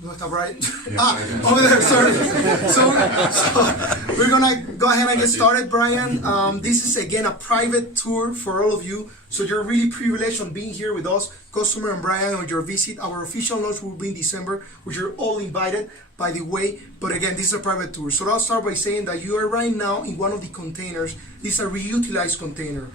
¿Dónde está Brian? Over there, sorry. So we're gonna go ahead and get started, Brian. This is again a private tour for all of you. So you're really privileged on being here with us, customer and Brian, on your visit. Our official launch will be in December, which you're all invited, by the way. But again, this is a private tour. So I'll start by saying that you are right now in one of the containers. This is a reutilized container.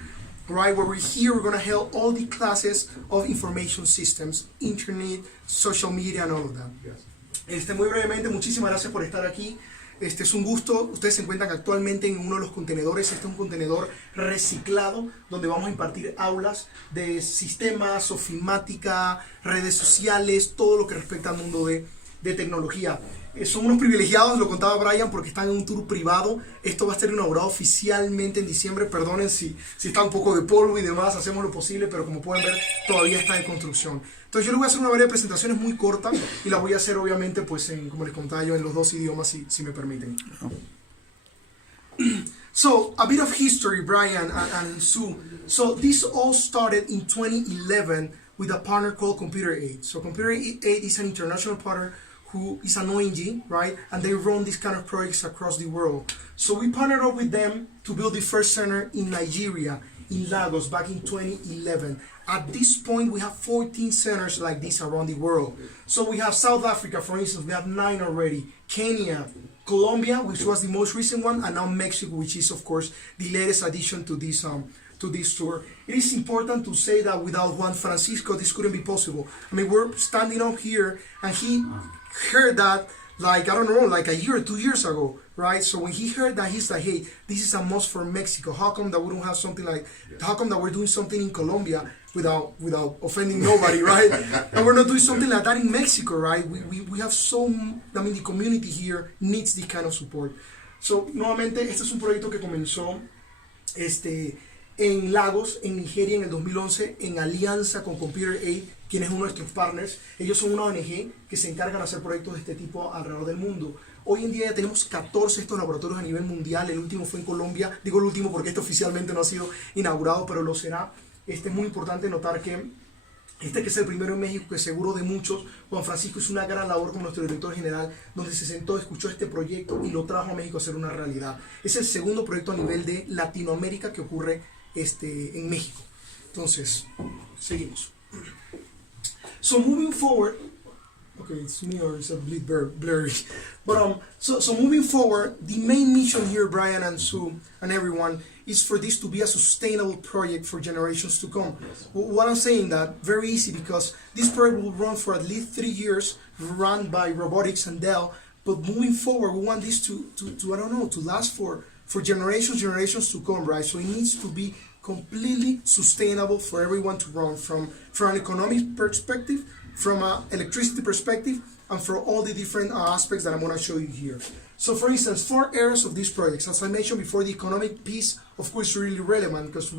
Right, where we're here, we're going to help all the classes of information systems, internet, social media, and all of that. Yes. Muy brevemente, muchísimas gracias por estar aquí. Es un gusto. Ustedes se encuentran actualmente en uno de los contenedores. Este es un contenedor reciclado donde vamos a impartir aulas de sistemas, ofimática, redes sociales, todo lo que respecta al mundo de tecnología. Son unos privilegiados, lo contaba Brian, porque están en un tour privado. Esto va a ser inaugurado oficialmente en diciembre. Perdonen si está un poco de polvo y demás, hacemos lo posible, pero como pueden ver, todavía está en construcción. Entonces yo les voy a hacer una variedad de presentaciones muy corta y las voy a hacer obviamente, pues como les contaba yo, en los dos idiomas, si me permiten. So, a bit of history, Brian and Sue. So this all started in 2011 with a partner called Computer Aid. So Computer Aid is an international partner who is an ONG, right? And they run these kind of projects across the world. So we partnered up with them to build the first center in Nigeria, in Lagos, back in 2011. At this point, we have 14 centers like this around the world. So we have South Africa, for instance, we have 9 already. Kenya, Colombia, which was the most recent one, and now Mexico, which is, of course, the latest addition to this tour. It is important to say that without Juan Francisco, this couldn't be possible. I mean, we're standing up here, and he heard that, like, I don't know, like a year or 2 years ago, right? So when he heard that, he's like, hey, this is a must for Mexico. How come that we don't have something like, how come that we're doing something in Colombia without offending nobody, right? And we're not doing something like that in Mexico, right? We have the community here needs this kind of support. So, nuevamente, este es un proyecto que comenzó, en Lagos, en Nigeria, en el 2011, en alianza con Computer Aid, quien es uno de nuestros partners. Ellos son una ONG que se encargan de hacer proyectos de este tipo alrededor del mundo. Hoy en día ya tenemos 14 de estos laboratorios a nivel mundial. El último fue en Colombia. Digo el último porque este oficialmente no ha sido inaugurado, pero lo será. Es muy importante notar que que es el primero en México, que seguro de muchos, Juan Francisco hizo una gran labor como nuestro director general, donde se sentó, escuchó este proyecto y lo trajo a México a ser una realidad. Es el segundo proyecto a nivel de Latinoamérica que ocurre en México. Entonces, seguimos. So moving forward, okay, it's me or it's a bit blurry, but so moving forward, the main mission here, Brian and Sue and everyone, is for this to be a sustainable project for generations to come. What I'm saying that very easy, because this project will run for at least 3 years, run by robotics and Dell. But moving forward, we want this to I don't know, to last for generations to come, right? So it needs to be completely sustainable for everyone to run from an economic perspective, from an electricity perspective, and for all the different aspects that I'm going to show you here. So for instance, 4 areas of these projects. As I mentioned before, the economic piece, of course, is really relevant because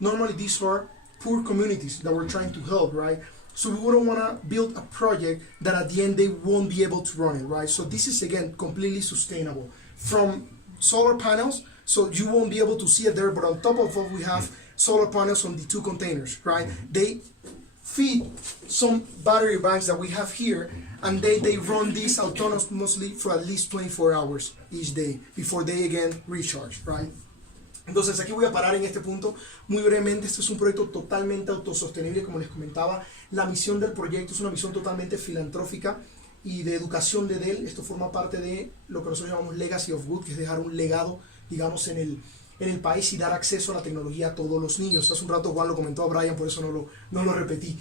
normally these are poor communities that we're trying to help, right? So we wouldn't want to build a project that at the end they won't be able to run it, right? So this is, again, completely sustainable. From solar panels, so you won't be able to see it there, but on top of what we have, solar panels on the 2 containers, right? They feed some battery banks that we have here, and they run these autonomously for at least 24 hours each day before they again recharge, right? Entonces aquí voy a parar en este punto muy brevemente. Este es un proyecto totalmente autosostenible, como les comentaba. La misión del proyecto es una misión totalmente filantrófica y de educación de Dell. Esto forma parte de lo que nosotros llamamos Legacy of Good, que es dejar un legado, digamos, en el país y dar acceso a la tecnología a todos los niños. Hace un rato Juan lo comentó a Brian, por eso no lo repetí.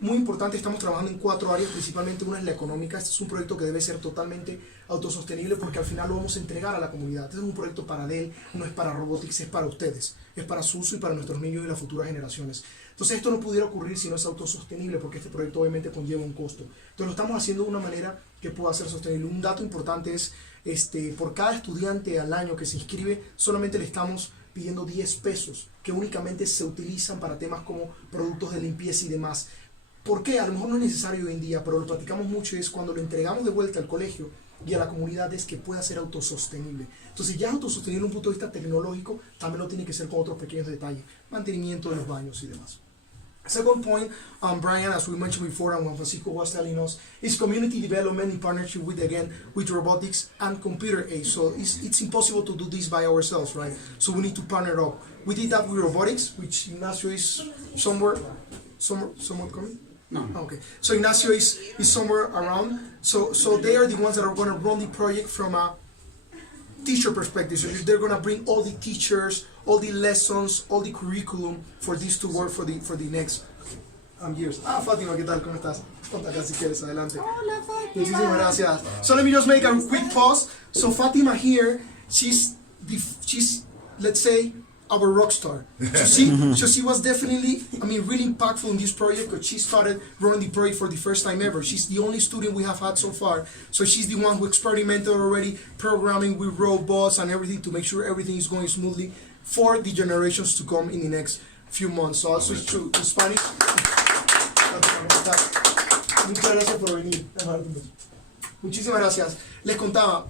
Muy importante, estamos trabajando en 4 áreas, principalmente una es la económica. Este es un proyecto que debe ser totalmente autosostenible porque al final lo vamos a entregar a la comunidad. Este es un proyecto para Dell, no es para robotics, es para ustedes, es para su uso y para nuestros niños y las futuras generaciones. Entonces esto no pudiera ocurrir si no es autosostenible, porque este proyecto obviamente conlleva un costo. Entonces lo estamos haciendo de una manera que pueda ser sostenible. Un dato importante es, por cada estudiante al año que se inscribe, solamente le estamos pidiendo 10 pesos, que únicamente se utilizan para temas como productos de limpieza y demás. ¿Por qué? A lo mejor no es necesario hoy en día, pero lo platicamos mucho, y es cuando lo entregamos de vuelta al colegio y a la comunidad, es que pueda ser autosostenible. Entonces ya es autosostenible desde un punto de vista tecnológico, también lo tiene que ser con otros pequeños detalles, mantenimiento de los baños y demás. Second point, Brian, as we mentioned before, and Juan Francisco was telling us, is community development in partnership with, again, with robotics and computer aid. So it's impossible to do this by ourselves, right? So we need to partner up. We did that with robotics, which Ignacio is somewhere coming? No. Okay. So Ignacio is somewhere around. So they are the ones that are going to run the project from a teacher perspective. So they're going to bring all the teachers, all the lessons, all the curriculum for this to work for the next years. Fátima, ¿qué tal? ¿Cómo estás? Ponte acá si quieres, adelante. Hola, Fátima. Muchísimas gracias. So let me just make a quick pause. So Fátima here, she's let's say our rock star. So she was definitely, really impactful in this project because she started running the project for the first time ever. She's the only student we have had so far. So she's the one who experimented already programming with robots and everything to make sure everything is going smoothly for the generations to come in the next few months. So I'll switch to Spanish. Muchas gracias por venir. Muchísimas gracias. Les contaba,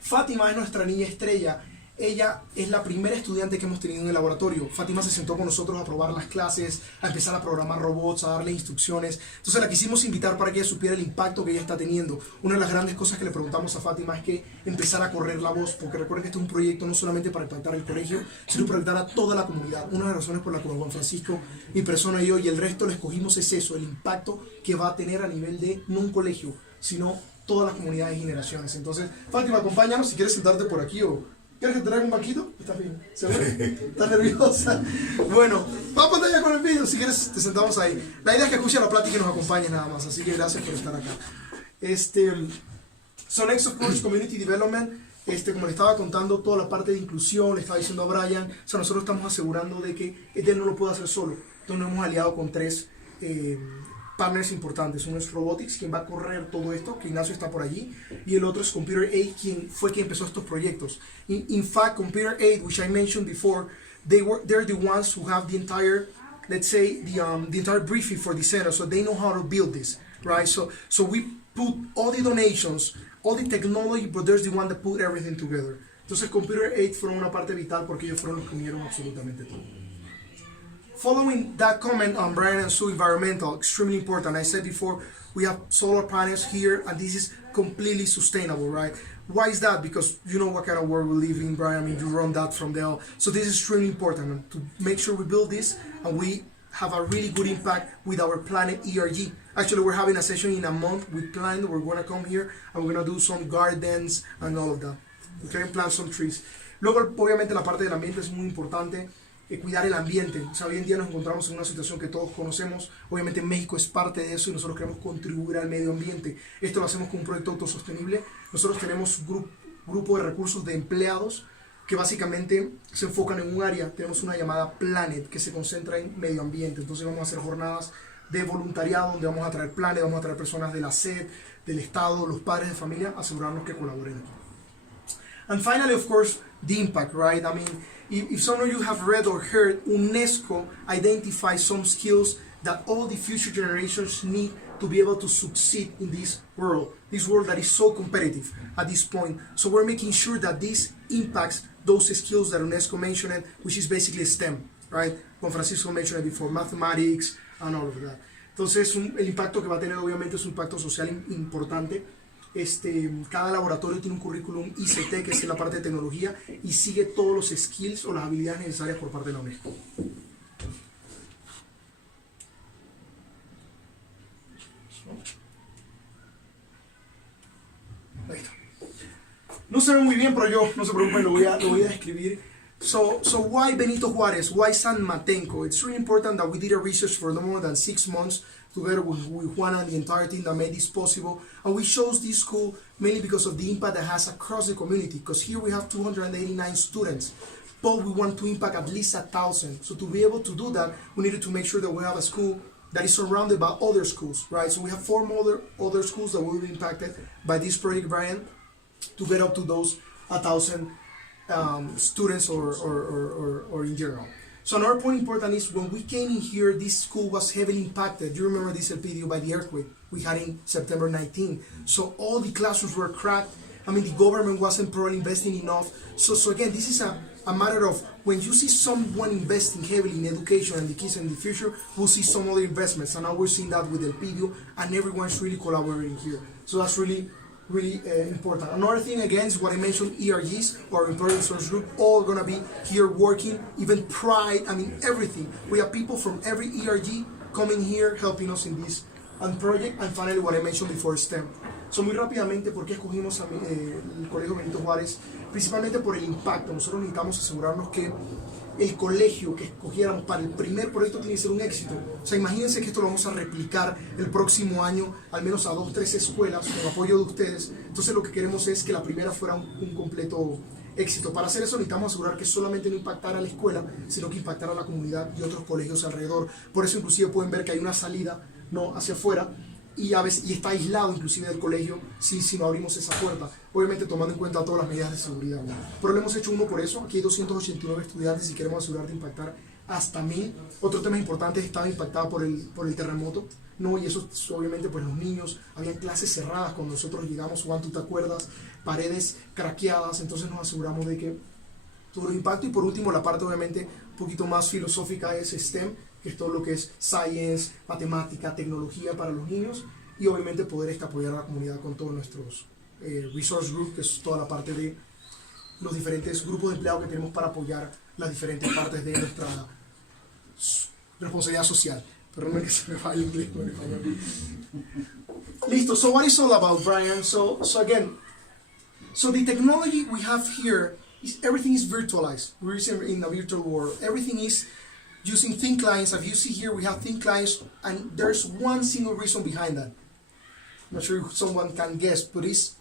Fátima es nuestra niña estrella. Ella es la primera estudiante que hemos tenido en el laboratorio. Fátima se sentó con nosotros a probar las clases, a empezar a programar robots, a darle instrucciones. Entonces la quisimos invitar para que ella supiera el impacto que ella está teniendo. Una de las grandes cosas que le preguntamos a Fátima es que empezara a correr la voz, porque recuerden que este es un proyecto no solamente para impactar el colegio, sino para impactar a toda la comunidad. Una de las razones por la cual Juan Francisco, mi persona y yo y el resto le escogimos es eso, el impacto que va a tener a nivel de no un colegio, sino todas las comunidades y generaciones. Entonces, Fátima, acompáñanos si quieres sentarte por aquí o... ¿Quieres que te traiga un banquito? ¿Estás bien? ¿Seguro? ¿Estás nerviosa? Bueno, vamos a pantalla con el vídeo. Si quieres, te sentamos ahí. La idea es que escuche la plática y nos acompañe nada más. Así que gracias por estar acá. So next, of course, community development. Como le estaba contando, toda la parte de inclusión, le estaba diciendo a Brian. O sea, nosotros estamos asegurando de que Dell no lo puede hacer solo. Entonces nos hemos aliado con tres partners importantes. Uno es Robotics, quien va a correr todo esto, que Ignacio está por allí, y el otro es Computer Aid, quien empezó estos proyectos. In fact, Computer Aid, which I mentioned before, they're the ones who have the entire, let's say, the entire briefing for the center, so they know how to build this, right? So we put all the donations, all the technology, but there's the one that put everything together. Entonces, Computer Aid fueron una parte vital porque ellos fueron los que unieron absolutamente todo. Following that comment on Brian and Sue, environmental, extremely important. I said before, we have solar panels here, and this is completely sustainable, right? Why is that? Because you know what kind of world we live in, Brian. You run that from Dell. So this is extremely important to make sure we build this, and we have a really good impact with our Planet ERG. Actually, we're having a session in a month with Planet. We're going to come here, and we're going to do some gardens and all of that. Okay, plant some trees. Luego, obviamente, la parte del ambiente es muy importante. Cuidar el ambiente. O sea, hoy en día nos encontramos en una situación que todos conocemos. Obviamente México es parte de eso y nosotros queremos contribuir al medio ambiente. Esto lo hacemos con un proyecto autosostenible. Nosotros tenemos grupo de recursos de empleados que básicamente se enfocan en un área. Tenemos una llamada Planet que se concentra en medio ambiente. Entonces vamos a hacer jornadas de voluntariado donde vamos a traer Planet, vamos a traer personas de la SED, del Estado, los padres de familia, asegurarnos que colaboren aquí. And finally, of course, the impact, right? If some of you have read or heard, UNESCO identifies some skills that all the future generations need to be able to succeed in this world that is so competitive at this point. So we're making sure that this impacts those skills that UNESCO mentioned, which is basically STEM, right? Juan Francisco mentioned it before, mathematics and all of that. Entonces, el impacto que va a tener obviamente es un impacto social importante. Cada laboratorio tiene un currículum ICT, que es la parte de tecnología, y sigue todos los skills o las habilidades necesarias por parte de la UNESCO. Ahí está. No se ve muy bien, pero yo, no se preocupen, lo voy a describir. So why Benito Juárez? Why San Matenco? It's really important that we did a research for no more than 6 months together with Juana and the entire team that made this possible. And we chose this school mainly because of the impact that has across the community. Because here we have 289 students, but we want to impact at least 1,000. So to be able to do that, we needed to make sure that we have a school that is surrounded by other schools, right? So we have 4 other schools that will be impacted by this project, Brian, to get up to those 1,000 students or in general. So another point important is when we came in here, this school was heavily impacted. You remember this video by the earthquake we had in September 19. So all the classrooms were cracked. The government wasn't probably investing enough. So again, this is a a matter of when you see someone investing heavily in education and the kids in the future, we'll see some other investments. And now we're seeing that with El Video, and everyone's really collaborating here. So that's really important. Another thing again is what I mentioned, ERGs or Employee Resource Group, all gonna be here working, even Pride, I mean everything. We have people from every ERG coming here helping us in this project. And finally, what I mentioned before, STEM. So muy rápidamente, ¿por qué escogimos el Colegio Benito Juárez? Principalmente por el impacto. Nosotros necesitamos asegurarnos que el colegio que escogiéramos para el primer proyecto tiene que ser un éxito. O sea, imagínense que esto lo vamos a replicar el próximo año, al menos a 2 o 3 escuelas, con apoyo de ustedes. Entonces lo que queremos es que la primera fuera un completo éxito. Para hacer eso necesitamos asegurar que solamente no impactara a la escuela, sino que impactara a la comunidad y otros colegios alrededor. Por eso inclusive pueden ver que hay una salida, ¿no?, hacia afuera, y a veces, y está aislado inclusive del colegio si no abrimos esa puerta, obviamente tomando en cuenta todas las medidas de seguridad, ¿no? Pero lo hemos hecho uno por eso. Aquí hay 289 estudiantes y queremos asegurar de impactar hasta 1000. Otro tema importante es que estaba impactada por el terremoto, ¿no? Y eso obviamente pues los niños, habían clases cerradas cuando nosotros llegamos, Juan, tú te acuerdas, paredes craqueadas, entonces nos aseguramos de que tuvo un impacto. Y por último la parte obviamente un poquito más filosófica es STEM, que es todo lo que es science, matemática, tecnología para los niños, y obviamente poder apoyar a la comunidad con todos nuestros resource group, que es toda la parte de los diferentes grupos de empleados que tenemos para apoyar las diferentes partes de nuestra responsabilidad social. Perdón que se me va el inglés. Listo, so what is all about, Brian? So again, so the technology we have here is everything is virtualized. We're in a virtual world. Everything is using thin clients. As you see here, we have thin clients, and there's one single reason behind that. I'm not sure if someone can guess, but it's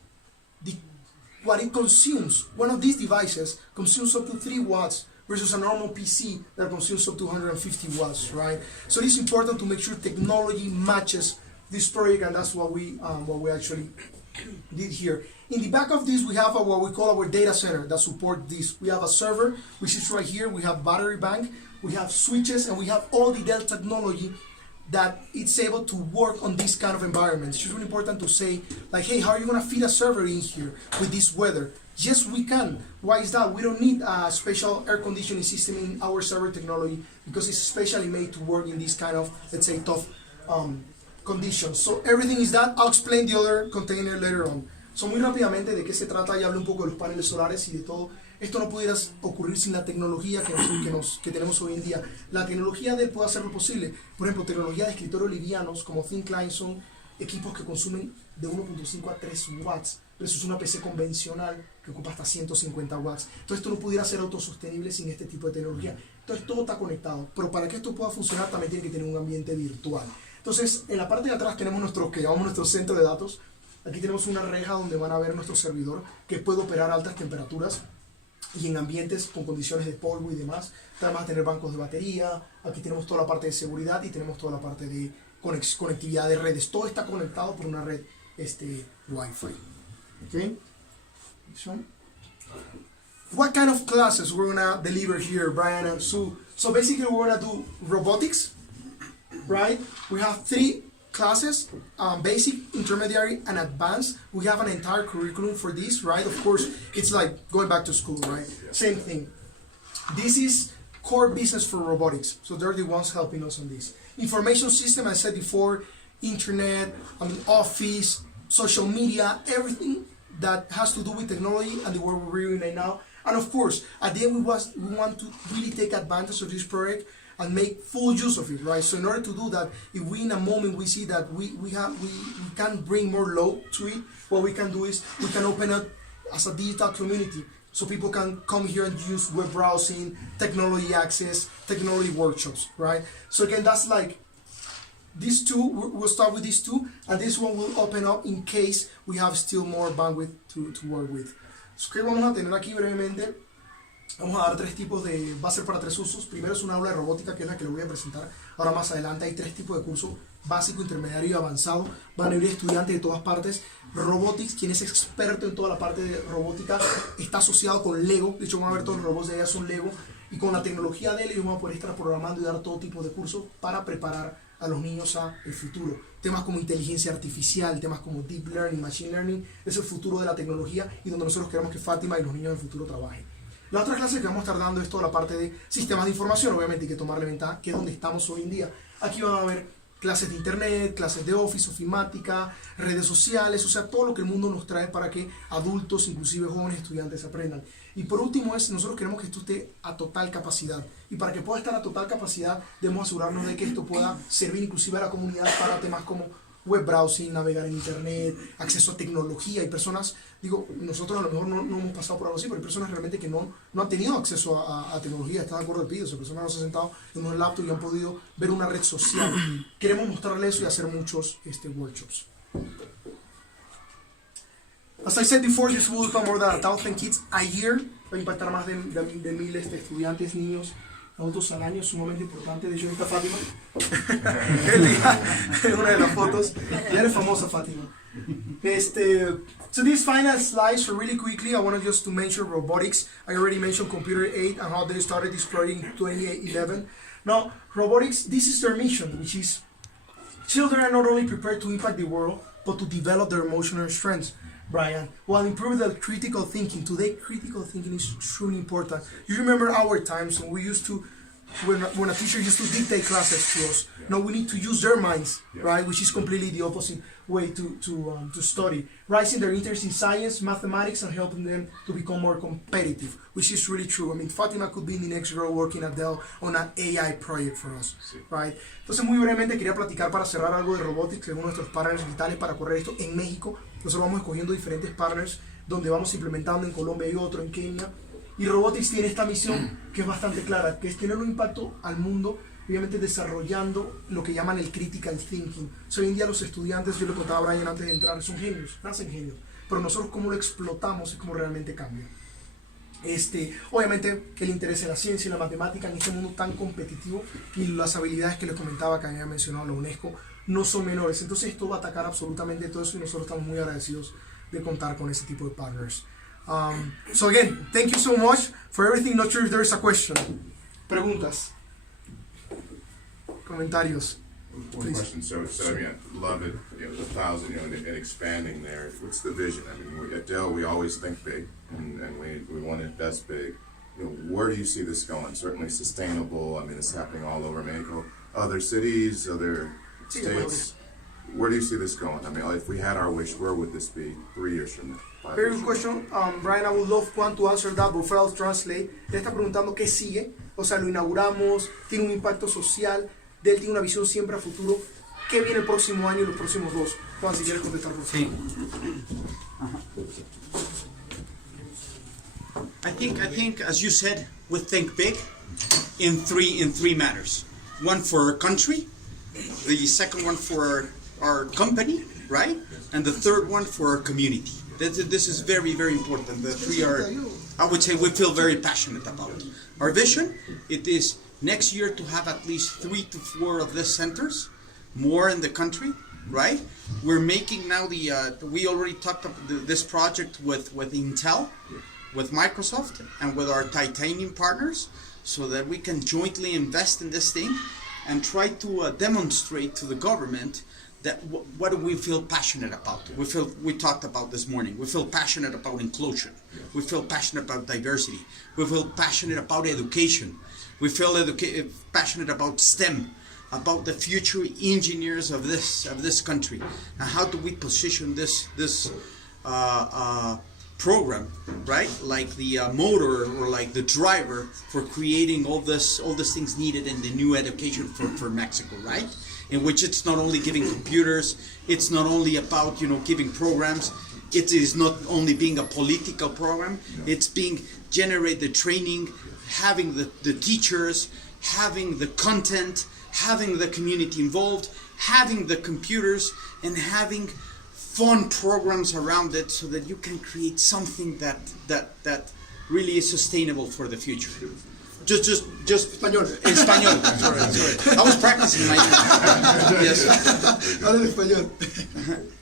what it consumes. One of these devices consumes up to 3 watts versus a normal PC that consumes up to 150 watts, right? So it's important to make sure technology matches this project, and that's what we actually did here. In the back of this, we have what we call our data center that support this. We have a server, which is right here. We have battery bank, we have switches, and we have all the Dell technology that it's able to work on this kind of environments. It's really important to say, like, hey, how are you gonna feed a server in here with this weather? Yes, we can. Why is that? We don't need a special air conditioning system in our server technology because it's specially made to work in this kind of, let's say, tough conditions. So everything is that. I'll explain the other container later on. So muy rápidamente de qué se trata, ya hablé un poco de los paneles solares y de todo. Esto no pudiera ocurrir sin la tecnología que tenemos hoy en día. La tecnología de él puede hacerlo posible. Por ejemplo, tecnología de escritorio livianos como Thin Client son equipos que consumen de 1.5 a 3 watts versus una PC convencional que ocupa hasta 150 watts. Entonces esto no pudiera ser autosostenible sin este tipo de tecnología. Entonces todo está conectado, pero para que esto pueda funcionar también tiene que tener un ambiente virtual. Entonces en la parte de atrás tenemos que llamamos nuestro centro de datos. Aquí tenemos una reja donde van a ver nuestro servidor que puede operar a altas temperaturas y en ambientes con condiciones de polvo y demás. Además tener bancos de batería. Aquí tenemos toda la parte de seguridad y tenemos toda la parte de conectividad de redes. Todo está conectado por una red Wi-Fi. Okay. So, what kind of classes we're gonna deliver here, Brian and Sue? So basically we're gonna do robotics, right? We have 3 classes, basic, intermediary, and advanced. We have an entire curriculum for this, right? Of course, it's like going back to school, right? Same thing. This is core business for robotics, so they're the ones helping us on this. Information system, I said before, internet, office, social media, everything that has to do with technology and the world we're in right now. And of course, at the end, we want to really take advantage of this project and make full use of it, right? So in order to do that, if we in a moment we see that we can bring more load to it, what we can do is we can open up as a digital community so people can come here and use web browsing, technology access, technology workshops, right? So again, that's like these 2, we'll start with these 2, and this one will open up in case we have still more bandwidth to work with. So que vamos a tener aquí brevemente. Vamos a dar 3 tipos de, va a ser para 3 usos. Primero es una aula de robótica, que es la que le voy a presentar ahora más adelante. Hay 3 tipos de cursos: básico, intermediario y avanzado. Van a venir estudiantes de todas partes. Robotics, quien es experto en toda la parte de robótica, está asociado con Lego. De hecho, van a ver todos los robots de allá son Lego. Y con la tecnología de él, ellos van a poder estar programando y dar todo tipo de cursos para preparar a los niños a el futuro. Temas como inteligencia artificial, temas como deep learning, machine learning, es el futuro de la tecnología y donde nosotros queremos que Fátima y los niños del futuro trabajen. La otra clase que vamos a estar dando es toda la parte de sistemas de información, obviamente hay que tomarle ventaja, que es donde estamos hoy en día. Aquí van a haber clases de internet, clases de Office, ofimática, redes sociales, o sea, todo lo que el mundo nos trae para que adultos, inclusive jóvenes estudiantes aprendan. Y por último nosotros queremos que esto esté a total capacidad. Y para que pueda estar a total capacidad, debemos asegurarnos de que esto pueda servir inclusive a la comunidad para temas como web browsing, navegar en internet, acceso a tecnología. Hay personas, digo, nosotros a lo mejor no hemos pasado por algo así, pero hay personas realmente que no han tenido acceso a tecnología, están de acuerdo al pedido, esas personas no se han sentado en un laptop y han podido ver una red social. Queremos mostrarles eso y hacer muchos workshops. As I said before, this will impact more than 1,000 kids a year. Va a impactar más de 1,000 estudiantes, niños, adultos al año, sumamente importante. De hecho, ahí está Fátima. En una de las fotos. Ya eres famosa, Fátima. So these final slides, so really quickly, I wanted just to mention robotics. I already mentioned computer aid and how they started exploring in 2011. Now, robotics, this is their mission, which is children are not only prepared to impact the world, but to develop their emotional strengths. Brian, while improving their critical thinking. Today, critical thinking is truly important. You remember our times when we used to, when a teacher used to dictate classes to us. Now we need to use their minds, right? Which is completely the opposite way to study. Rising their interest in science, mathematics, and helping them to become more competitive, which is really true. I mean, Fatima could be the next girl working at Dell on an AI project for us, right? Entonces, muy brevemente quería platicar para cerrar algo de robotics, que es uno de nuestros partners vitales para correr esto en México. Nosotros vamos escogiendo diferentes partners donde vamos implementando en Colombia y otro en Kenia. Y Robotics tiene esta misión que es bastante clara, que es tener un impacto al mundo, obviamente desarrollando lo que llaman el critical thinking. O sea, hoy en día los estudiantes, yo le contaba a Brian antes de entrar, son genios, nacen genios. Pero nosotros cómo lo explotamos es como realmente cambia. Obviamente el interés en la ciencia y la matemática en este mundo tan competitivo y las habilidades que les comentaba que había mencionado la UNESCO no son menores. Entonces esto va a atacar absolutamente todo eso y nosotros estamos muy agradecidos de contar con ese tipo de partners. So again, thank you so much for everything. Not sure if there is a question. Preguntas, comentarios. One question. So I mean, I love it. You know, the 1,000. You know, and expanding there. What's the vision? I mean, at Dell, we always think big, and we want to invest big. You know, where do you see this going? Certainly sustainable. I mean, it's happening all over Mexico, other cities, other states. Where do you see this going? I mean, if we had our wish, where would this be 3 years from now? Very good question. Brian, I would love Juan to answer that, but I'll translate. Te está preguntando qué sigue. O sea, lo inauguramos, tiene un impacto social. Dell tiene una visión siempre a futuro. ¿Qué viene el próximo año y los próximos 2? Juan, si quieres contestar, por favor. Sí. I think, as you said, we think big in three matters. One for our country, the second one for our company, right? And the third one for our community. This is very, very important. The three are, I would say, we feel very passionate about. Our vision, it is next year to have at least 3 to 4 of these centers, more in the country, right? We're making now we already talked about this project with Intel, with Microsoft, and with our titanium partners, so that we can jointly invest in this thing and try to demonstrate to the government that what do we feel passionate about. We talked about this morning. We feel passionate about inclusion. We feel passionate about diversity. We feel passionate about education. We feel passionate about STEM, about the future engineers of this country, and how do we position this program, right? Like the motor or like the driver for creating all these things needed in the new education for Mexico, right? In which it's not only giving computers, it's not only about giving programs. It is not only being a political program. It's being generate the training, having the teachers, having the content, having the community involved, having the computers, and having fun programs around it, so that you can create something that really is sustainable for the future. Just Español. Sorry. I was practicing my yes. Habla en español.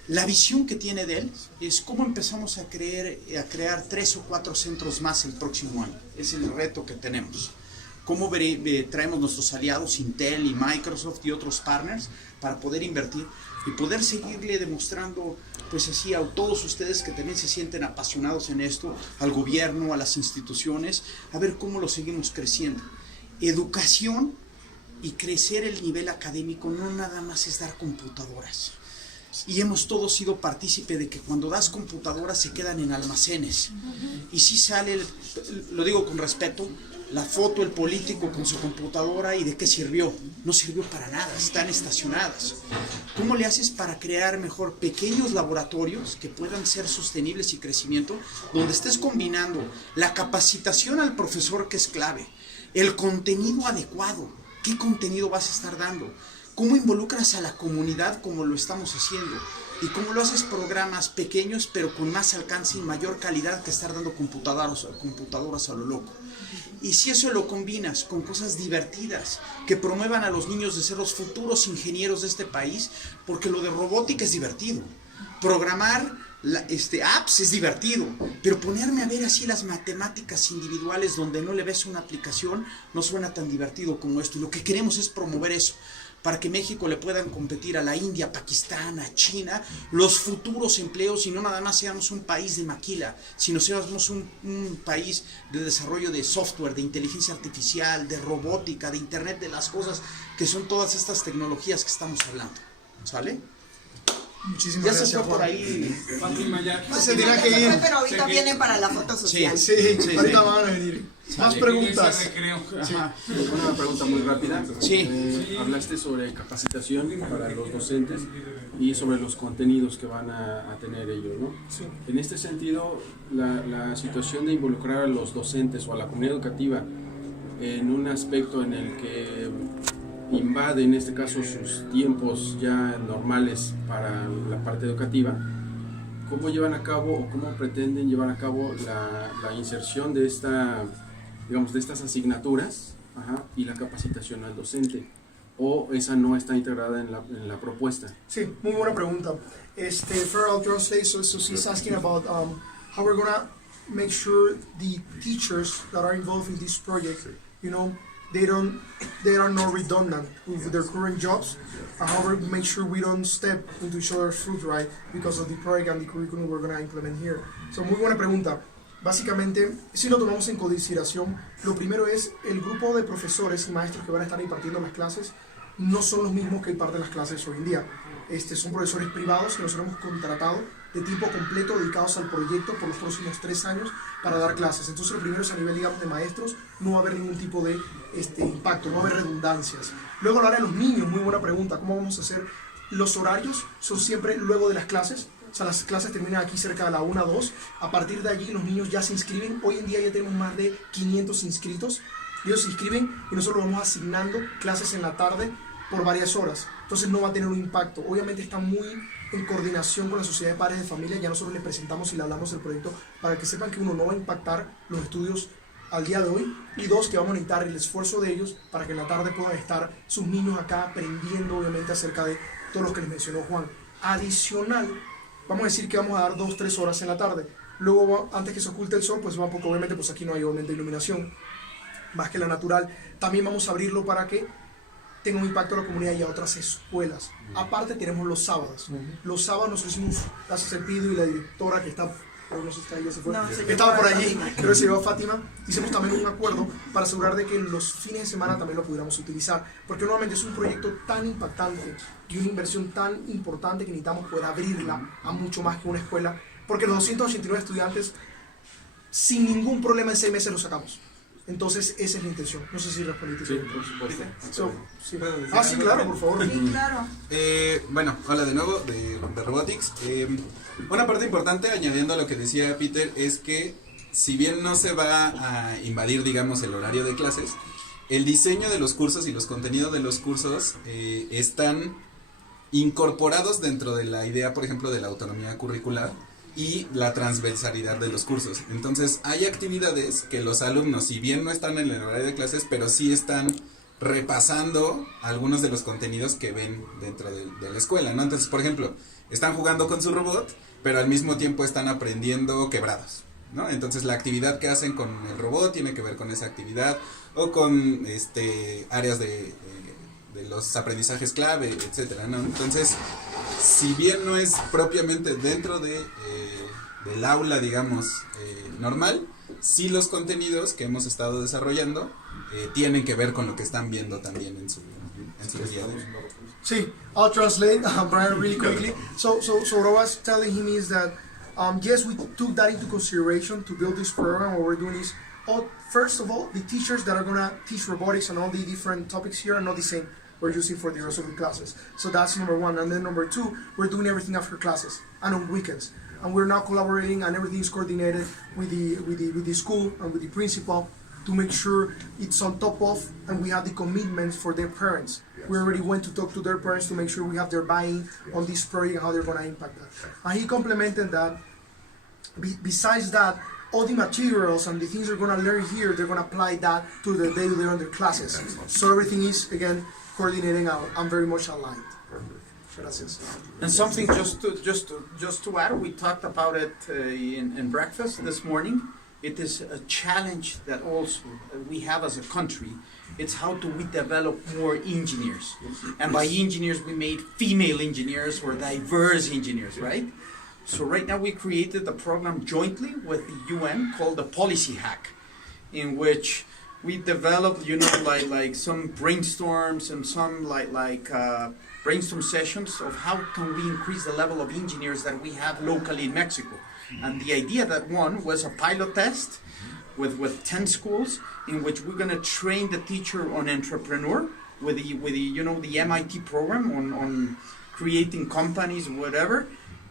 La visión que tiene Dell es cómo empezamos a crear 3 o 4 centros más el próximo año. Es el reto que tenemos. Cómo traemos nuestros aliados Intel y Microsoft y otros partners para poder invertir y poder seguirle demostrando pues así a todos ustedes que también se sienten apasionados en esto, al gobierno, a las instituciones, a ver cómo lo seguimos creciendo. Educación y crecer el nivel académico no nada más es dar computadoras. Y hemos todos sido partícipe de que cuando das computadoras se quedan en almacenes. Y si sale, lo digo con respeto, la foto, el político con su computadora, ¿y de qué sirvió? No sirvió para nada, están estacionadas. ¿Cómo le haces para crear mejor pequeños laboratorios que puedan ser sostenibles y crecimiento, donde estés combinando la capacitación al profesor, que es clave, el contenido adecuado? ¿Qué contenido vas a estar dando? ¿Cómo involucras a la comunidad como lo estamos haciendo? ¿Y cómo lo haces programas pequeños pero con más alcance y mayor calidad que estar dando computadoras a lo loco? Y si eso lo combinas con cosas divertidas que promuevan a los niños de ser los futuros ingenieros de este país, porque lo de robótica es divertido, programar apps es divertido, pero ponerme a ver así las matemáticas individuales donde no le ves una aplicación no suena tan divertido como esto. Y lo que queremos es promover eso, para que México le puedan competir a la India, Pakistán, a China, los futuros empleos, y no nada más seamos un país de maquila, sino seamos un país de desarrollo de software, de inteligencia artificial, de robótica, de internet de las cosas, que son todas estas tecnologías que estamos hablando. ¿Sale? Muchísimas Ya gracias, se fue por Juan. ahí. Fátima ya. Se tendrá que ir. Pero ahorita vienen para la foto social. Sí, ahorita van a venir. Más preguntas. Ajá. Una pregunta muy rápida. Sí. Hablaste sobre capacitación para los docentes y sobre los contenidos que van a tener ellos, ¿no? Sí. En este sentido, la situación de involucrar a los docentes o a la comunidad educativa en un aspecto en el que invade, en este caso, sus tiempos ya normales para la parte educativa, ¿cómo llevan a cabo o cómo pretenden llevar a cabo la inserción de de estas asignaturas, y la capacitación al docente? ¿O esa no está integrada en la propuesta? Sí, muy buena pregunta. I'll translate, so she's asking about how we're gonna make sure the teachers that are involved in this project, they are not redundant with their current jobs. However, make sure we don't step into each other's foot, right? Because of the project and the curriculum we're going to implement here. So, muy buena pregunta. Básicamente, si lo tomamos en consideración, lo primero es el grupo de profesores y maestros que van a estar impartiendo las clases no son los mismos que imparten las clases hoy en día. Son profesores privados que nosotros hemos contratado de tiempo completo dedicados al proyecto por los próximos 3 años para dar clases. Entonces lo primero es a nivel, digamos, de maestros, no va a haber ningún tipo de impacto, no va a haber redundancias. Luego hablar de los niños, muy buena pregunta, ¿cómo vamos a hacer? Los horarios son siempre luego de las clases, o sea, las clases terminan aquí cerca de la 1, 2, a partir de allí los niños ya se inscriben. Hoy en día ya tenemos más de 500 inscritos, ellos se inscriben y nosotros vamos asignando clases en la tarde por varias horas, entonces no va a tener un impacto. Obviamente está muy en coordinación con la sociedad de padres de familia, ya nosotros les presentamos y le hablamos del proyecto para que sepan que uno, no va a impactar los estudios al día de hoy, y 2, que vamos a necesitar el esfuerzo de ellos para que en la tarde puedan estar sus niños acá aprendiendo obviamente acerca de todo lo que les mencionó Juan. Adicional, vamos a decir que vamos a dar 2-3 horas en la tarde, luego antes que se oculte el sol, pues va, porque obviamente pues aquí no hay obviamente iluminación más que la natural. También vamos a abrirlo para que tenga un impacto a la comunidad y a otras escuelas. Aparte tenemos los sábados. Los sábados nosotros hicimos, gracias al Pido y la directora que está, pero no sé si está ahí, ya se fue, que estaba por allí, creo que se llevó Fátima, hicimos también un acuerdo para asegurar de que los fines de semana también lo pudiéramos utilizar, porque nuevamente es un proyecto tan impactante y una inversión tan importante que necesitamos poder abrirla a mucho más que una escuela, porque los 289 estudiantes sin ningún problema en 6 meses los sacamos. Entonces, esa es la intención. No sé si respondiste. Sí, por supuesto. Sí. Sí, claro, por favor. Sí, claro. Bueno, hola de nuevo de Robotics. Una parte importante, añadiendo a lo que decía Peter, es que si bien no se va a invadir, digamos, el horario de clases, el diseño de los cursos y los contenidos de los cursos están incorporados dentro de la idea, por ejemplo, de la autonomía curricular y la transversalidad de los cursos. Entonces hay actividades que los alumnos, si bien no están en el horario de clases, pero sí están repasando algunos de los contenidos que ven dentro de la escuela, ¿no? Entonces, por ejemplo, están jugando con su robot, pero al mismo tiempo están aprendiendo quebrados, ¿no? Entonces la actividad que hacen con el robot tiene que ver con esa actividad, o con áreas de los aprendizajes clave, etcétera, ¿no? Entonces, si bien no es propiamente dentro del aula, digamos, normal, sí los contenidos que hemos estado desarrollando tienen que ver con lo que están viendo también en su día a día. See, I'll translate Brian really quickly. So what I was telling him is that yes, we took that into consideration to build this program. What we're doing is, first of all, the teachers that are gonna teach robotics and all the different topics here are not the same we're using for the rest of the classes. So that's number one. And then number two, we're doing everything after classes and on weekends. And we're now collaborating, and everything is coordinated with the school and with the principal to make sure it's on top of, and we have the commitments for their parents. We already went to talk to their parents to make sure we have their buy-in on this project and how they're going to impact that. And he complemented that. Besides that, all the materials and the things they're going to learn here, they're going to apply that to the day-to-day on their classes. So everything is, again, coordinating out. I'm very much aligned. Gracias. And something just to add, we talked about it in breakfast this morning. It is a challenge that also we have as a country. It's how do we develop more engineers? And by engineers, we made female engineers or diverse engineers, right? So right now we created a program jointly with the UN called the Policy Hack, in which we developed, like some brainstorms and some brainstorm sessions of how can we increase the level of engineers that we have locally in Mexico. And the idea that one was a pilot test with 10 schools in which we're going to train the teacher on entrepreneur with the MIT program on creating companies, whatever.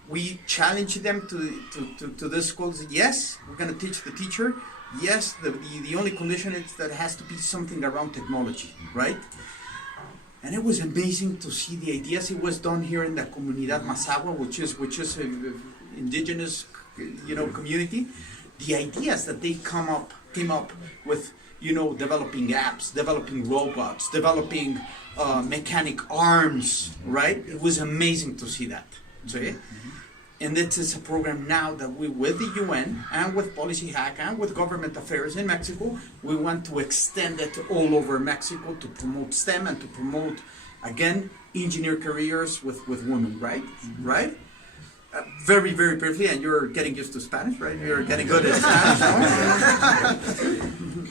We challenge them to the schools. Yes, we're going to teach the teacher. Yes, the only condition is that it has to be something around technology, right? And it was amazing to see the ideas. It was done here in the Comunidad Mazahua, which is an indigenous, community. The ideas that they came up with, developing apps, developing robots, developing mechanic arms, right? It was amazing to see that. See? And this is a program now that we, with the UN and with Policy Hack and with government affairs in Mexico, we want to extend it all over Mexico to promote STEM and to promote, again, engineer careers with women, right? Right? Very, very briefly, and you're getting used to Spanish, right? You're getting good at Spanish, ¿no?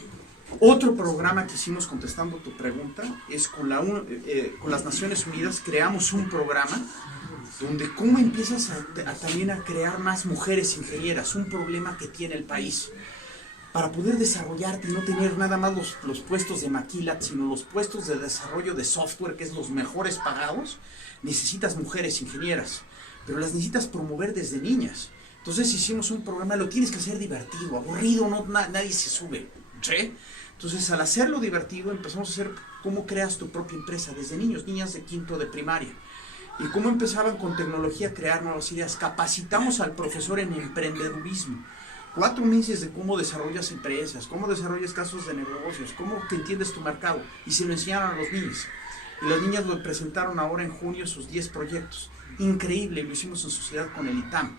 Otro programa que hicimos, contestando tu pregunta, es con las Naciones Unidas creamos un programa donde cómo empiezas también a crear más mujeres ingenieras, un problema que tiene el país. Para poder desarrollarte y no tener nada más los puestos de maquila, sino los puestos de desarrollo de software, que es los mejores pagados, necesitas mujeres ingenieras, pero las necesitas promover desde niñas. Entonces hicimos un programa, lo tienes que hacer divertido, aburrido, nadie se sube, ¿sí? Entonces al hacerlo divertido empezamos a hacer cómo creas tu propia empresa desde niñas de quinto de primaria. Y cómo empezaban con tecnología a crear nuevas ideas. Capacitamos al profesor en emprendedurismo. 4 meses de cómo desarrollas empresas, cómo desarrollas casos de negocios, cómo te entiendes tu mercado. Y se lo enseñaron a los niños. Y las niñas lo presentaron ahora en junio sus 10 proyectos. Increíble, lo hicimos en sociedad con el ITAM.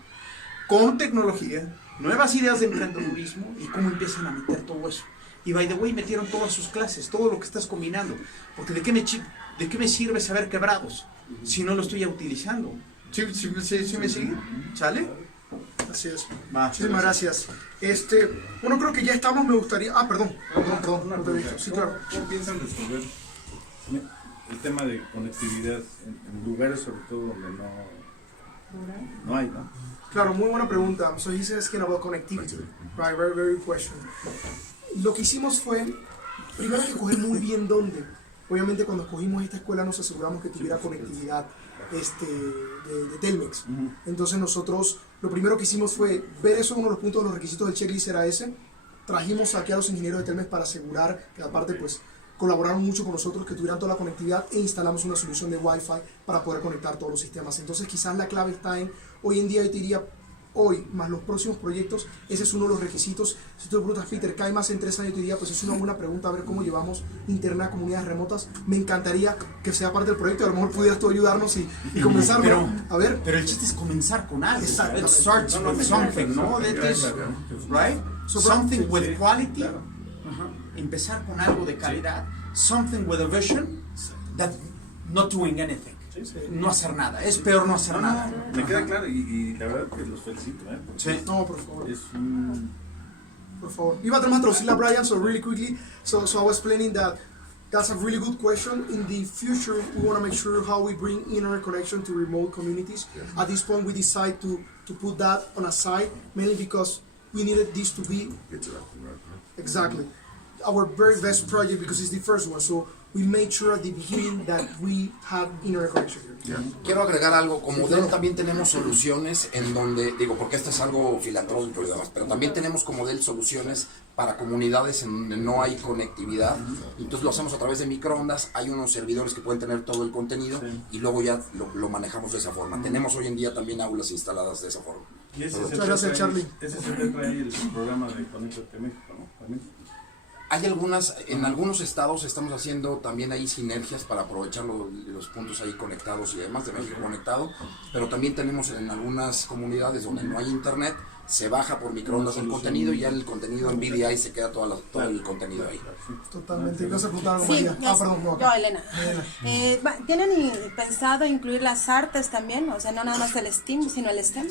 Con tecnología, nuevas ideas de emprendedurismo y cómo empiezan a meter todo eso. Y by the way, metieron todas sus clases, todo lo que estás combinando. Porque ¿de qué me sirve saber quebrados si no lo estoy utilizando? ¿Sí me sigue? ¿Sale? Así es. Muchísimas gracias. Bueno, creo que ya estamos, me gustaría... perdón. Sí, claro. ¿Cómo piensan resolver el tema de conectividad en lugares sobre todo donde no hay, ¿no? Claro, muy buena pregunta. So he says about connectivity. Right, very, very good question. Lo que hicimos fue, primero escoger muy bien dónde. Obviamente cuando escogimos esta escuela nos aseguramos que tuviera conectividad de Telmex. Entonces nosotros, lo primero que hicimos fue ver eso, uno de los puntos de los requisitos del checklist era ese. Trajimos aquí a los ingenieros de Telmex para asegurar que aparte pues colaboraron mucho con nosotros, que tuvieran toda la conectividad e instalamos una solución de Wi-Fi para poder conectar todos los sistemas. Entonces quizás la clave está en, hoy en día yo te diría, hoy, más los próximos proyectos, ese es uno de los requisitos. Si tú te preguntas, Peter, ¿cae más en 3 años? Yo te diría, pues es una buena pregunta, a ver cómo llevamos internet a comunidades remotas. Me encantaría que sea parte del proyecto, a lo mejor pudieras tú ayudarnos y comenzar, a ver. Pero el chiste es comenzar con algo. Exacto. It starts with something, ¿no? That is, right? So, something with quality. Empezar con algo de calidad. Something with a vision that not doing anything. No hacer nada. Es peor no hacer nada. Me queda claro y la verdad que los felicito, porque Sí. No, por favor. es un... Por favor. Iba a tratar de traducirla, Brian, so really quickly. So I was explaining that that's a really good question. In the future, we want to make sure how we bring internet connection to remote communities. At this point, we decide to put that on a side, mainly because we needed this to be Get to that, right? exactly our very best project because it's the first one. So we made sure at the beginning that we had internet connection here. Quiero agregar algo, como Dell también tenemos soluciones en donde, digo, porque esto es algo filantrópico y demás, pero también tenemos como Dell soluciones para comunidades en donde no hay conectividad, entonces lo hacemos a través de microondas, hay unos servidores que pueden tener todo el contenido y luego ya lo manejamos de esa forma. Tenemos hoy en día también aulas instaladas de esa forma. Y ese Muchas gracias, Charlie. Ese se trae ahí el programa de Conectate México, ¿no? También. Hay en algunos estados estamos haciendo también ahí sinergias para aprovechar los puntos ahí conectados y demás de México conectado, pero también tenemos en algunas comunidades donde no hay internet, se baja por microondas el contenido y ya el contenido en VDI se queda todo el contenido ahí. Totalmente. Gracias por preguntar algo, Sí, María. Perdón, no, yo, Elena. ¿Tienen pensado incluir las artes también? O sea, no nada más el STEAM, sino el STEM.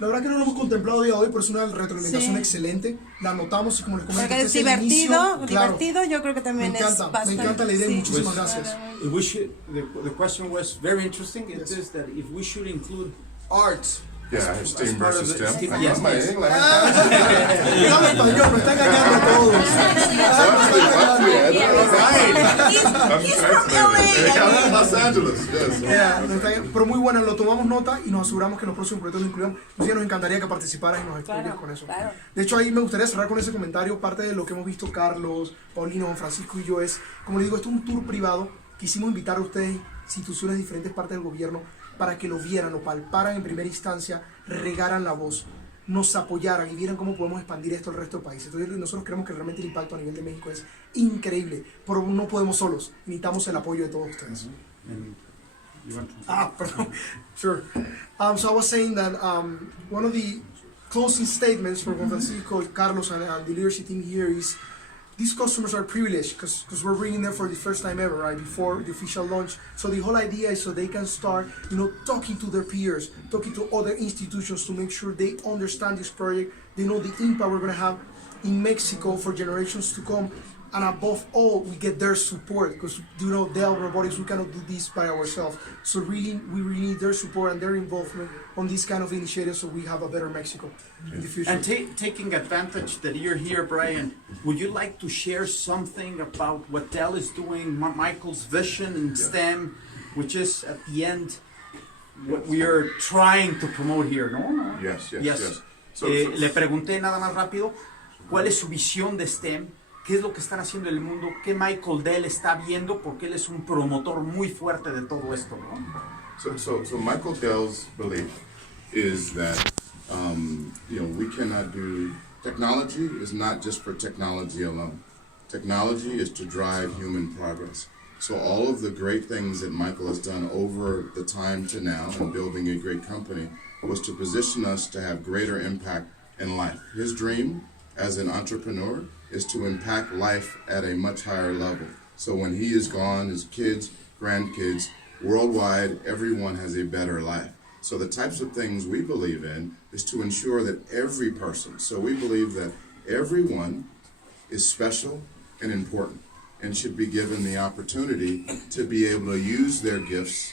La verdad que no lo hemos contemplado el día de hoy, pero es una retroalimentación Sí. excelente. La anotamos y como les comento, Porque es este el divertido, inicio, claro. divertido, yo creo que también Me es encanta, bastante. me encanta la idea y sí. muchísimas gracias. We should, the question was very interesting. It Yes. is that if we should include arts. Yeah, I have STEAM part of versus the- STEM. Yes, My yes. English. Dígame español, me está engañando a todos. I'm translating. I'm in Los Angeles, yes. Pero muy buena, lo tomamos nota y nos aseguramos que en los próximos proyectos lo incluyamos. Lucía, nos encantaría que participaras y nos explayes Claro, con eso. claro. De hecho, ahí me gustaría cerrar con ese comentario. Parte de lo que hemos visto Carlos, Paulino, Juan Francisco y yo es, como les digo, esto es un tour privado. Quisimos invitar a ustedes, instituciones de diferentes partes del gobierno, para que lo vieran, lo palparan en primera instancia, regaran la voz, nos apoyaran y vieran cómo podemos expandir esto al resto del país. Entonces nosotros creemos que realmente el impacto a nivel de México es increíble, pero no podemos solos, necesitamos el apoyo de todos ustedes. Perdón. Sure. So I was saying that one of the closing statements for Juan Francisco, Carlos, and the leadership team here is these customers are privileged because we're bringing them for the first time ever, right, before the official launch. So the whole idea is so they can start, talking to their peers, talking to other institutions to make sure they understand this project, they know the impact we're going to have in Mexico for generations to come. And above all, we get their support because, Dell Robotics, we cannot do this by ourselves. So really, we really need their support and their involvement on this kind of initiatives so we have a better Mexico in the future. And taking advantage that you're here, Brian, would you like to share something about what Dell is doing, Michael's vision in STEM, which is at the end what we are trying to promote here, no? Yes. So, Le pregunté nada más rápido, ¿cuál es su visión de STEM? ¿Qué es lo que están haciendo en el mundo? ¿Qué Michael Dell está viendo? Porque él es un promotor muy fuerte de todo esto, ¿no? So Michael Dell's belief is that we cannot do technology is not just for technology alone. Technology is to drive human progress. So all of the great things that Michael has done over the time to now in building a great company was to position us to have greater impact in life. His dream as an entrepreneur is to impact life at a much higher level. So when he is gone, his kids, grandkids, worldwide, everyone has a better life. So the types of things we believe in is to ensure that every person, so we believe that everyone is special and important and should be given the opportunity to be able to use their gifts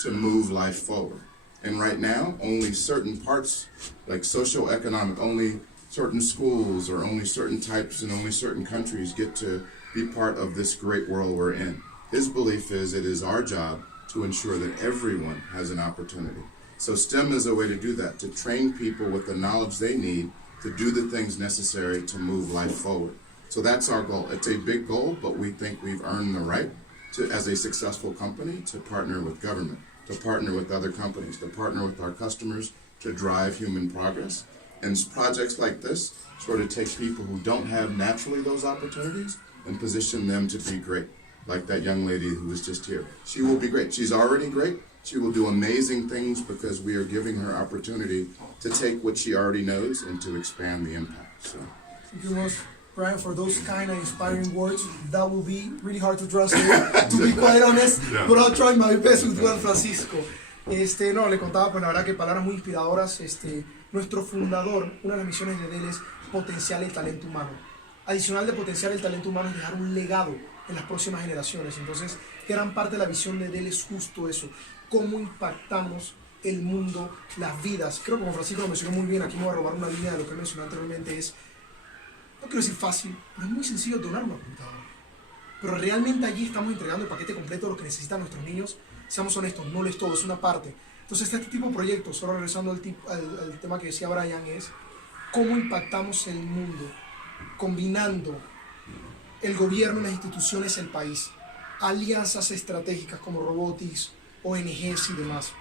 to move life forward. And right now, only certain parts, like socioeconomic, only certain schools or only certain types and only certain countries get to be part of this great world we're in. His belief is it is our job to ensure that everyone has an opportunity. So STEM is a way to do that, to train people with the knowledge they need to do the things necessary to move life forward. So that's our goal. It's a big goal, but we think we've earned the right to, as a successful company, to partner with government, to partner with other companies, to partner with our customers to drive human progress. And projects like this sort of take people who don't have naturally those opportunities and position them to be great, like that young lady who was just here. She will be great. She's already great. She will do amazing things because we are giving her opportunity to take what she already knows and to expand the impact. So. Thank you, Ross. Brian, for those kind of inspiring words. That will be really hard to translate, to be quite honest, but I'll try my best with Juan Francisco. No, le contaba, pues la verdad que palabras muy inspiradoras. Nuestro fundador, una de las misiones de Dell es potenciar el talento humano. Adicional de potenciar el talento humano es dejar un legado en las próximas generaciones. Entonces, gran parte de la visión de Dell es justo eso, cómo impactamos el mundo, las vidas. Creo que como Francisco lo mencionó muy bien, aquí me voy a robar una línea de lo que mencioné anteriormente, es, no quiero decir fácil, pero es muy sencillo donar una computadora. Pero realmente allí estamos entregando el paquete completo de lo que necesitan nuestros niños. Seamos honestos, no lo es todo, es una parte. Entonces este tipo de proyectos, solo regresando al tema que decía Brian, es cómo impactamos el mundo, combinando el gobierno, las instituciones, el país, alianzas estratégicas como robotics, ONGs y demás.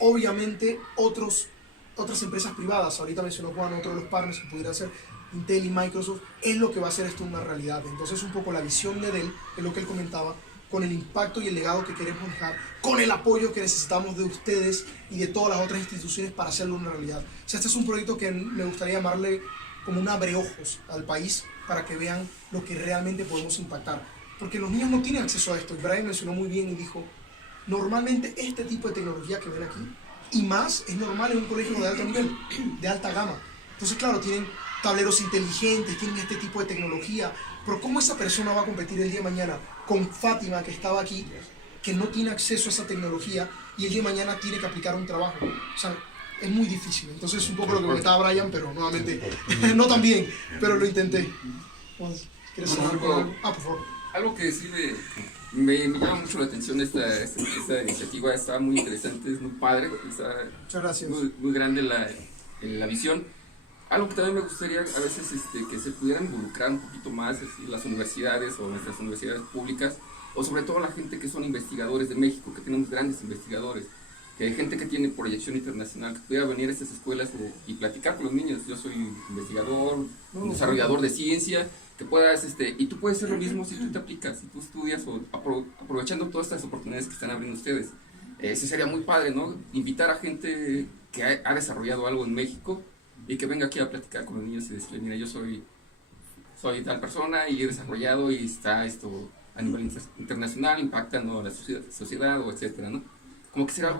Obviamente otras empresas privadas, ahorita mencionó Juan, otro de los partners que pudieran ser Intel y Microsoft, es lo que va a hacer esto una realidad. Entonces un poco la visión de Dell, es lo que él comentaba, con el impacto y el legado que queremos dejar, con el apoyo que necesitamos de ustedes y de todas las otras instituciones para hacerlo una realidad. O sea, este es un proyecto que me gustaría llamarle como un abreojos al país para que vean lo que realmente podemos impactar. Porque los niños no tienen acceso a esto. Y Brian mencionó muy bien y dijo, normalmente este tipo de tecnología que ven aquí, y más, es normal en un colegio de alto nivel, de alta gama. Entonces, claro, tienen tableros inteligentes, tienen este tipo de tecnología, pero ¿cómo esa persona va a competir el día de mañana con Fátima, que estaba aquí, que no tiene acceso a esa tecnología y el día de mañana tiene que aplicar un trabajo? O sea, es muy difícil. Entonces, un poco lo que comentaba Brian, pero nuevamente, no tan bien, pero lo intenté. ¿Quieres hablar con algo? Por favor. Algo que sí me llama mucho la atención esta iniciativa, está muy interesante, es muy padre, está Muchas gracias. muy grande la visión. Algo que también me gustaría a veces que se pudieran involucrar un poquito más las universidades o nuestras universidades públicas, o sobre todo la gente que son investigadores de México, que tenemos grandes investigadores, que hay gente que tiene proyección internacional, que pudiera venir a estas escuelas y platicar con los niños. Yo soy investigador, un desarrollador de ciencia, que puedas, y tú puedes hacer lo mismo si tú te aplicas, si tú estudias, o aprovechando todas estas oportunidades que están abriendo ustedes. Eso sería muy padre, ¿no? Invitar a gente que ha desarrollado algo en México y que venga aquí a platicar con los niños y decirles, mira, yo soy tal persona y he desarrollado y está esto a nivel internacional impactando a la sociedad o etcétera, ¿no? Como que sería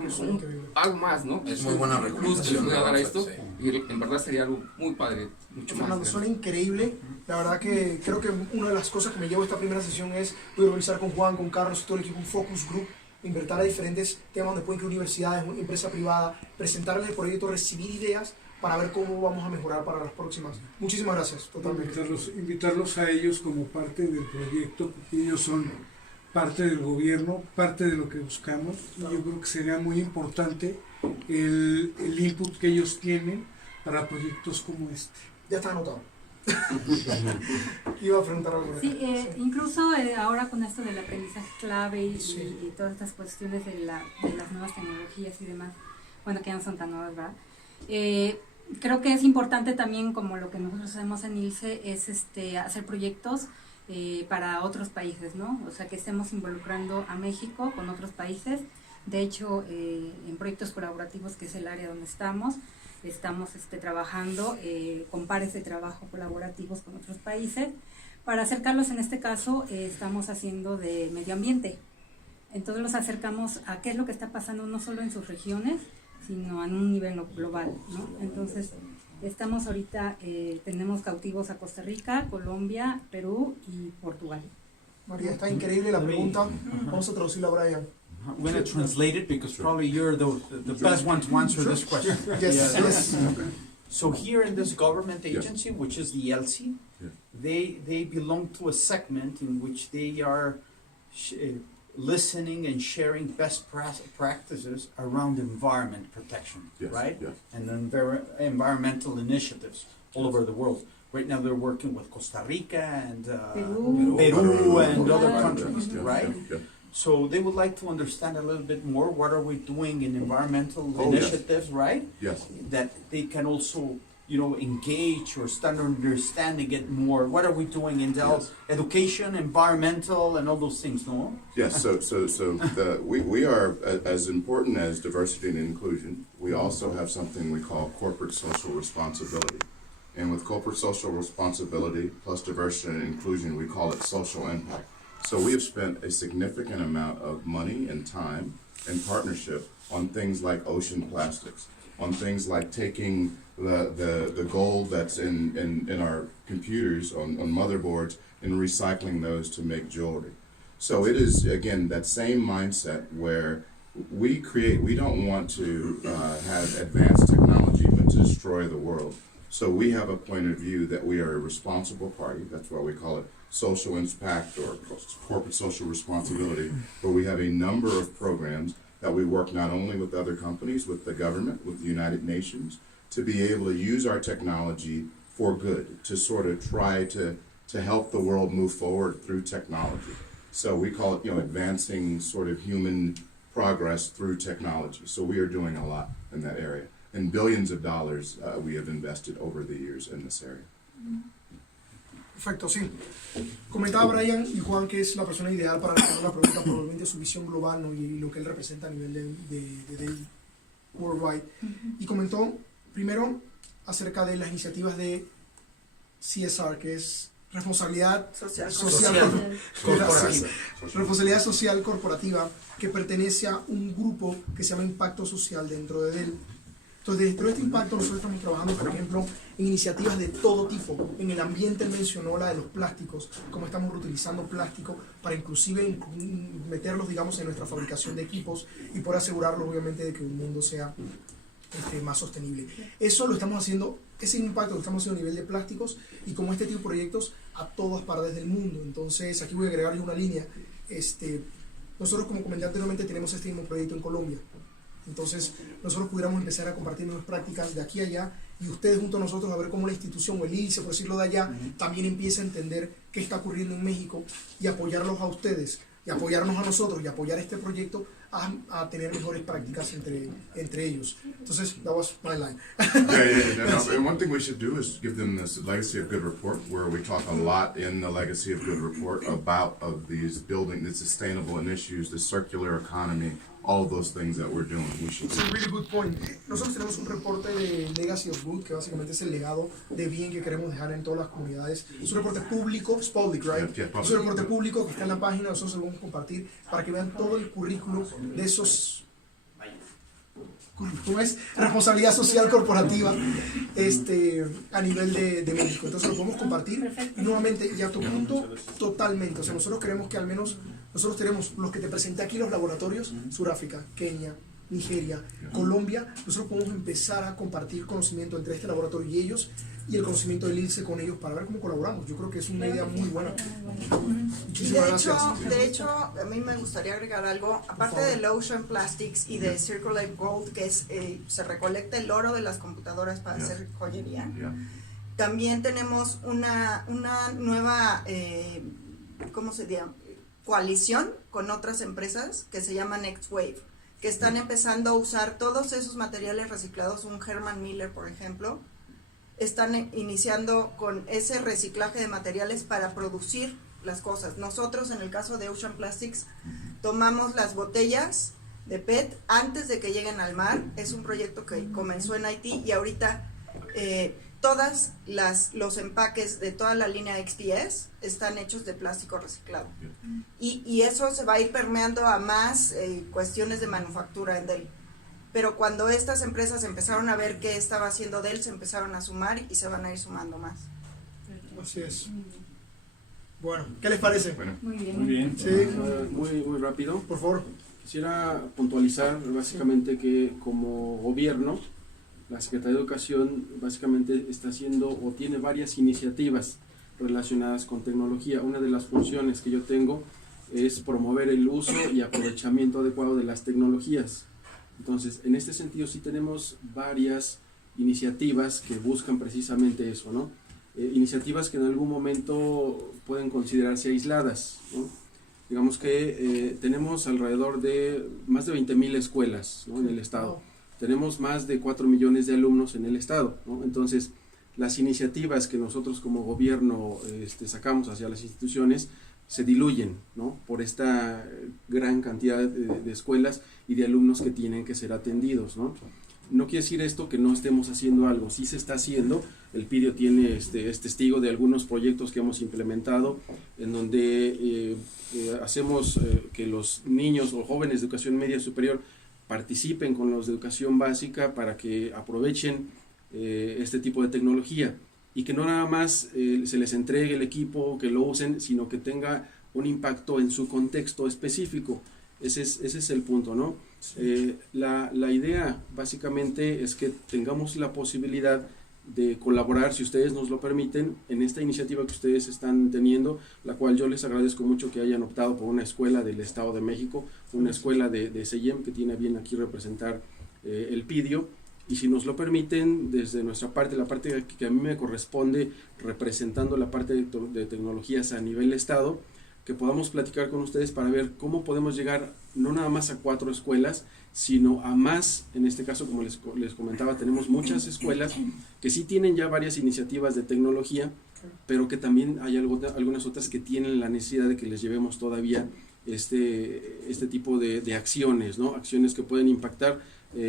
algo más, ¿no? Es muy buena recomendación. Que le pueda dar a esto, Sí. y en verdad sería algo muy padre, mucho más. Fernando, suena increíble. La verdad que creo que una de las cosas que me llevo a esta primera sesión es poder organizar con Juan, con Carlos y todo el equipo un focus group, invertir a diferentes temas donde pueden incluir universidades, empresa privada, presentarles el proyecto, recibir ideas para ver cómo vamos a mejorar para las próximas. Muchísimas gracias, totalmente. Invitarlos a ellos como parte del proyecto, porque ellos son parte del gobierno, parte de lo que buscamos, y yo creo que sería muy importante el input que ellos tienen para proyectos como este. Ya está anotado. Iba a preguntar algo. Sí, incluso ahora con esto del aprendizaje clave y todas estas cuestiones de las nuevas tecnologías y demás, bueno, que ya no son tan nuevas, ¿verdad? Creo que es importante también, como lo que nosotros hacemos en ILCE, es hacer proyectos para otros países, ¿no? O sea, que estemos involucrando a México con otros países. De hecho, en proyectos colaborativos, que es el área donde estamos trabajando con pares de trabajo colaborativos con otros países. Para acercarlos, en este caso, estamos haciendo de medio ambiente. Entonces los acercamos a qué es lo que está pasando no solo en sus regiones, sino en un nivel global, ¿no? Entonces, estamos ahorita, tenemos cautivos a Costa Rica, Colombia, Perú y Portugal. María, está increíble la pregunta. Vamos a traducirla a Brian. I'm going to translate it because probably you're the best one to answer this question. Yes. So here in this government agency, which is the ELC, they belong to a segment in which they are listening and sharing best practices around environment protection, right? Yes. And environmental initiatives all over the world. Right now they're working with Costa Rica and Peru and other countries, right? So they would like to understand a little bit more what are we doing in environmental initiatives, right? Yes. That they can also, engage or start to understand and get more. What are we doing in Dell? Education, environmental, and all those things, no? Yes. So we are as important as diversity and inclusion. We also have something we call corporate social responsibility. And with corporate social responsibility plus diversity and inclusion, we call it social impact. So we have spent a significant amount of money and time and partnership on things like ocean plastics, on things like taking the gold that's in our computers, on motherboards, and recycling those to make jewelry. So it is, again, that same mindset where we don't want to have advanced technology, but to destroy the world. So we have a point of view that we are a responsible party. That's why we call it social impact or corporate social responsibility, where we have a number of programs that we work not only with other companies, with the government, with the United Nations, to be able to use our technology for good, to sort of try to help the world move forward through technology. So we call it, advancing sort of human progress through technology. So we are doing a lot in that area. And billions of dollars we have invested over the years in this area. Perfecto, sí. Comentaba Brian y Juan que es la persona ideal para responder una pregunta probablemente su visión global, ¿no? Y lo que él representa a nivel de worldwide. Y comentó primero acerca de las iniciativas de CSR, que es responsabilidad responsabilidad social corporativa, que pertenece a un grupo que se llama Impacto Social dentro de Dell. Entonces, dentro de este impacto nosotros estamos trabajando, por ejemplo, en iniciativas de todo tipo. En el ambiente él mencionó la de los plásticos, cómo estamos reutilizando plástico para inclusive meterlos, digamos, en nuestra fabricación de equipos y por asegurarlos, obviamente, de que un mundo sea más sostenible. Eso lo estamos haciendo, ese impacto lo estamos haciendo a nivel de plásticos y como este tipo de proyectos a todas partes del mundo. Entonces, aquí voy a agregarle una línea. Nosotros, como comenté anteriormente, tenemos este mismo proyecto en Colombia. Entonces, nosotros pudiéramos empezar a compartir nuestras prácticas de aquí a allá y ustedes junto a nosotros a ver cómo la institución o el ILSE, por decirlo de allá, también empieza a entender qué está ocurriendo en México y apoyarlos a ustedes y apoyarnos a nosotros y apoyar este proyecto a tener mejores prácticas entre ellos. Entonces, that was my line. And one thing we should do is give them this Legacy of Good report, where we talk a lot in the Legacy of Good report about these building, the sustainable issues, the circular economy, all of those things that we're doing. We should. It's a really good point. Nosotros tenemos un reporte de Legacy of Good, que básicamente es el legado de bien que queremos dejar en todas las comunidades. Es un reporte público, it's public, right? Yeah, public. Es un reporte público que está en la página, nosotros lo vamos a compartir para que vean todo el currículo de esos. ¿Cómo es? Responsabilidad social corporativa a nivel de México. Entonces lo podemos compartir y nuevamente, y a tu punto, totalmente. O sea, nosotros queremos que al menos, nosotros tenemos los que te presenté aquí, los laboratorios, Sudáfrica, Kenia, Nigeria, Colombia, nosotros podemos empezar a compartir conocimiento entre este laboratorio y ellos y el conocimiento del ILSE con ellos para ver cómo colaboramos. Yo creo que es una idea muy buena. Muchísimas gracias. De hecho, a mí me gustaría agregar algo, aparte del Ocean Plastics y de Circular Gold, que es se recolecta el oro de las computadoras para hacer joyería. También tenemos una nueva, ¿cómo se llama? Coalición con otras empresas que se llama Next Wave, que están empezando a usar todos esos materiales reciclados. Un Herman Miller, por ejemplo, están iniciando con ese reciclaje de materiales para producir las cosas. Nosotros, en el caso de Ocean Plastics, tomamos las botellas de PET antes de que lleguen al mar. Es un proyecto que comenzó en Haití y ahorita todas los empaques de toda la línea XPS están hechos de plástico reciclado. Y eso se va a ir permeando a más cuestiones de manufactura en Dell. Pero cuando estas empresas empezaron a ver qué estaba haciendo Dell, se empezaron a sumar y se van a ir sumando más. Así es. Bueno, ¿qué les parece? Bueno. Muy bien. Muy bien. Sí. Muy rápido. Por favor. Quisiera puntualizar básicamente que como gobierno, la Secretaría de Educación básicamente está haciendo o tiene varias iniciativas relacionadas con tecnología. Una de las funciones que yo tengo es promover el uso y aprovechamiento adecuado de las tecnologías. Entonces, en este sentido sí tenemos varias iniciativas que buscan precisamente eso, ¿no? Iniciativas que en algún momento pueden considerarse aisladas, ¿no? Digamos que tenemos alrededor de más de 20,000 escuelas, ¿no?, en el estado. Tenemos más de 4 millones de alumnos en el estado, ¿no? Entonces, las iniciativas que nosotros como gobierno sacamos hacia las instituciones se diluyen, ¿no?, por esta gran cantidad de escuelas y de alumnos que tienen que ser atendidos, ¿no? No quiere decir esto que no estemos haciendo algo, sí se está haciendo. El PIDIO tiene es testigo de algunos proyectos que hemos implementado en donde hacemos que los niños o jóvenes de educación media superior participen con los de educación básica para que aprovechen este tipo de tecnología y que no nada más se les entregue el equipo, que lo usen, sino que tenga un impacto en su contexto específico. Ese es el punto, ¿no? La idea básicamente es que tengamos la posibilidad de colaborar, si ustedes nos lo permiten, en esta iniciativa que ustedes están teniendo, la cual yo les agradezco mucho que hayan optado por una escuela del Estado de México, una escuela de SEYEM que tiene bien aquí representar el PIDIO, y si nos lo permiten, desde nuestra parte, la parte que a mí me corresponde representando la parte de tecnologías a nivel Estado, que podamos platicar con ustedes para ver cómo podemos llegar no nada más a 4 escuelas, sino a más. En este caso, como les comentaba, tenemos muchas escuelas que sí tienen ya varias iniciativas de tecnología, pero que también hay algunas otras que tienen la necesidad de que les llevemos todavía este tipo de acciones, ¿no? Acciones que pueden impactar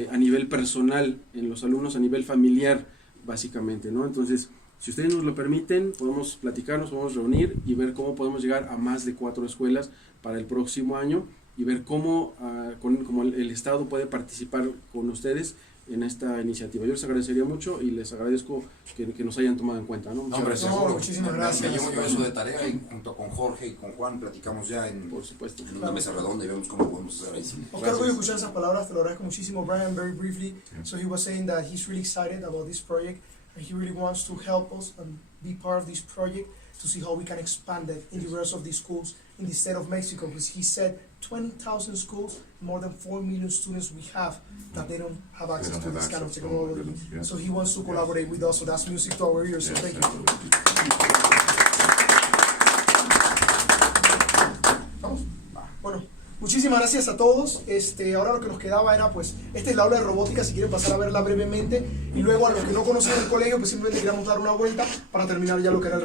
a nivel personal, en los alumnos, a nivel familiar, básicamente, ¿no? Entonces, si ustedes nos lo permiten, podemos platicarnos, podemos reunir y ver cómo podemos llegar a más de 4 escuelas para el próximo año y ver cómo el Estado puede participar con ustedes en esta iniciativa. Yo les agradecería mucho y les agradezco que nos hayan tomado en cuenta, ¿no? No, hombre, seguro. Muchísimas gracias. Me llevo yo eso de tarea y junto con Jorge y con Juan platicamos ya por supuesto, en una mesa redonda y vemos cómo podemos hacer ahí. Oscar, voy a escuchar esas palabras, te lo agradezco muchísimo. Brian, very briefly, so he was saying that he's really excited about this project and he really wants to help us and be part of this project to see how we can expand it in the rest of the schools in the state of Mexico, because he said 20,000 schools, more than 4 million students we have that they don't have access to this kind of technology. So he wants to collaborate with us, so that's music to our ears, so thank you. Vamos. Bueno, muchísimas gracias a todos. Ahora lo que nos quedaba era, pues, esta es la aula de robótica, si quieren pasar a verla brevemente, y luego a los que no conocen el colegio, pues simplemente queríamos dar una vuelta para terminar ya lo que era el